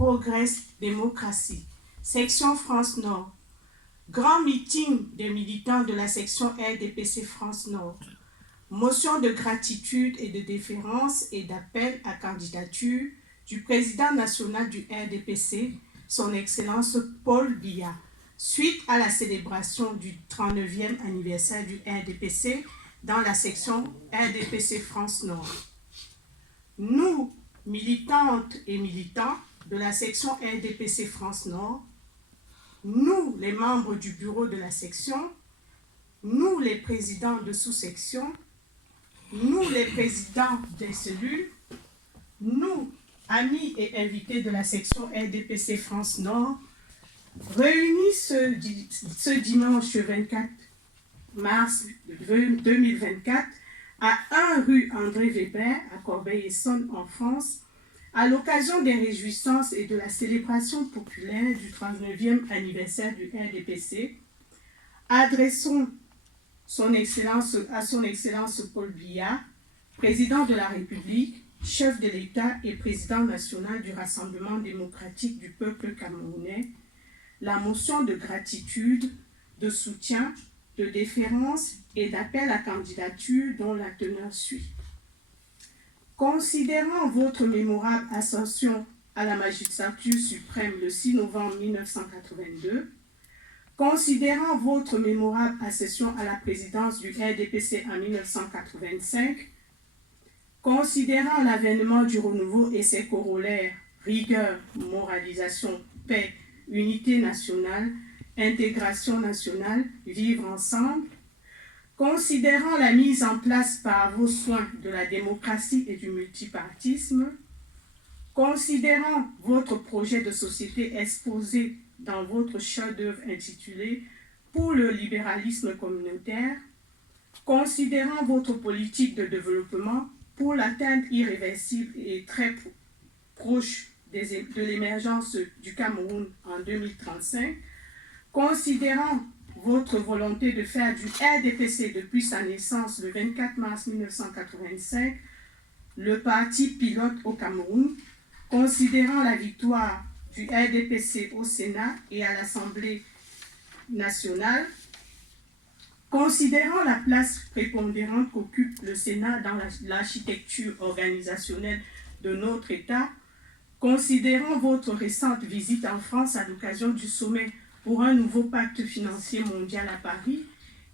Progress Démocratie, section France Nord. Grand meeting des militants de la section RDPC France Nord. Motion de gratitude et de déférence et d'appel à candidature du président national du RDPC, son Excellence Paul Biya, suite à la célébration du 39e anniversaire du RDPC dans la section RDPC France Nord. Nous, militantes et militants de la section RDPC France Nord, nous, les membres du bureau de la section, nous, les présidents de sous-section, nous, les présidents des cellules, nous, amis et invités de la section RDPC France Nord, réunis ce dimanche 24 mars 2024 à 1 rue André Weber à Corbeil-Essonnes en France, à l'occasion des réjouissances et de la célébration populaire du 39e anniversaire du RDPC, adressons à son Excellence Paul Biya, président de la République, chef de l'État et président national du Rassemblement démocratique du peuple camerounais, la motion de gratitude, de soutien, de déférence et d'appel à candidature dont la teneur suit. Considérant votre mémorable ascension à la magistrature suprême le 6 novembre 1982, considérant votre mémorable accession à la présidence du RDPC en 1985, considérant l'avènement du renouveau et ses corollaires, rigueur, moralisation, paix, unité nationale, intégration nationale, vivre ensemble, considérant la mise en place par vos soins de la démocratie et du multipartisme, considérant votre projet de société exposé dans votre chef-d'œuvre intitulé « Pour le libéralisme communautaire », considérant votre politique de développement pour l'atteinte irréversible et très proche de l'émergence du Cameroun en 2035, considérant votre volonté de faire du RDPC depuis sa naissance le 24 mars 1985 le parti pilote au Cameroun, considérant la victoire du RDPC au Sénat et à l'Assemblée nationale, considérant la place prépondérante qu'occupe le Sénat dans l'architecture organisationnelle de notre État, considérant votre récente visite en France à l'occasion du sommet pour un nouveau pacte financier mondial à Paris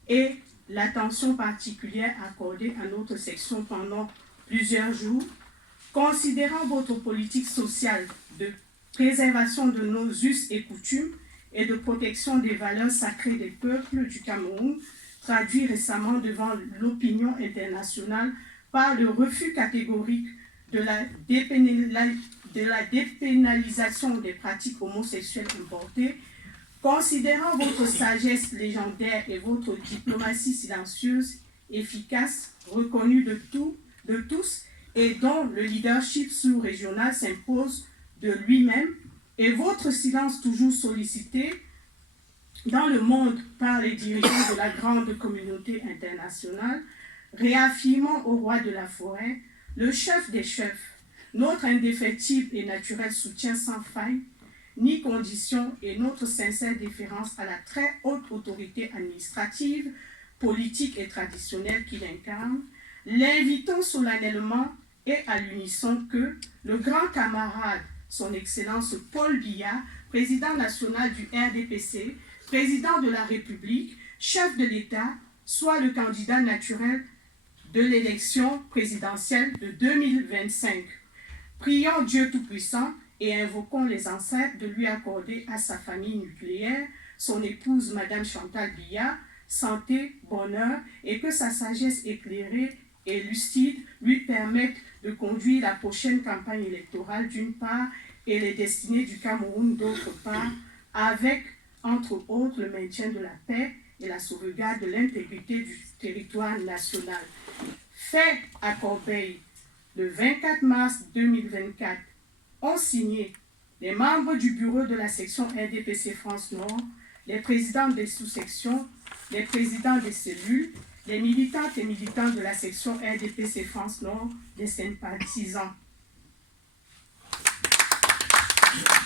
et l'attention particulière accordée à notre section pendant plusieurs jours, considérant votre politique sociale de préservation de nos us et coutumes et de protection des valeurs sacrées des peuples du Cameroun, traduit récemment devant l'opinion internationale par le refus catégorique de la dépénalisation des pratiques homosexuelles importées, considérant votre sagesse légendaire et votre diplomatie silencieuse, efficace, reconnue de tous et dont le leadership sous-régional s'impose de lui-même, et votre silence toujours sollicité dans le monde par les dirigeants de la grande communauté internationale, réaffirmant au roi de la forêt, le chef des chefs, notre indéfectible et naturel soutien sans faille, ni condition et notre sincère déférence à la très haute autorité administrative, politique et traditionnelle qu'il incarne, l'invitons solennellement et à l'unisson que le grand camarade, son Excellence Paul Biya, président national du RDPC, président de la République, chef de l'État, soit le candidat naturel de l'élection présidentielle de 2025. Prions Dieu Tout-Puissant et invoquons les ancêtres de lui accorder à sa famille nucléaire, son épouse Madame Chantal Biya, santé, bonheur, et que sa sagesse éclairée et lucide lui permette de conduire la prochaine campagne électorale d'une part et les destinées du Cameroun d'autre part, avec, entre autres, le maintien de la paix et la sauvegarde de l'intégrité du territoire national. Fait à Corbeil, le 24 mars 2024, ont signé les membres du bureau de la section RDPC France Nord, les présidents des sous-sections, les présidents des cellules, les militantes et militants de la section RDPC France Nord, les sympathisants. Applaudissements